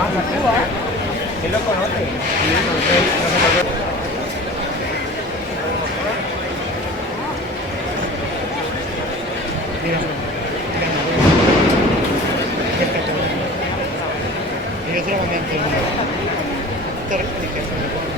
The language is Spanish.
Ah, Sacúa. ¿Quién lo conoce? Sí, no sé, no sé. Mira, mira, yo se lo mandé a todo el mundo. Esta explicación.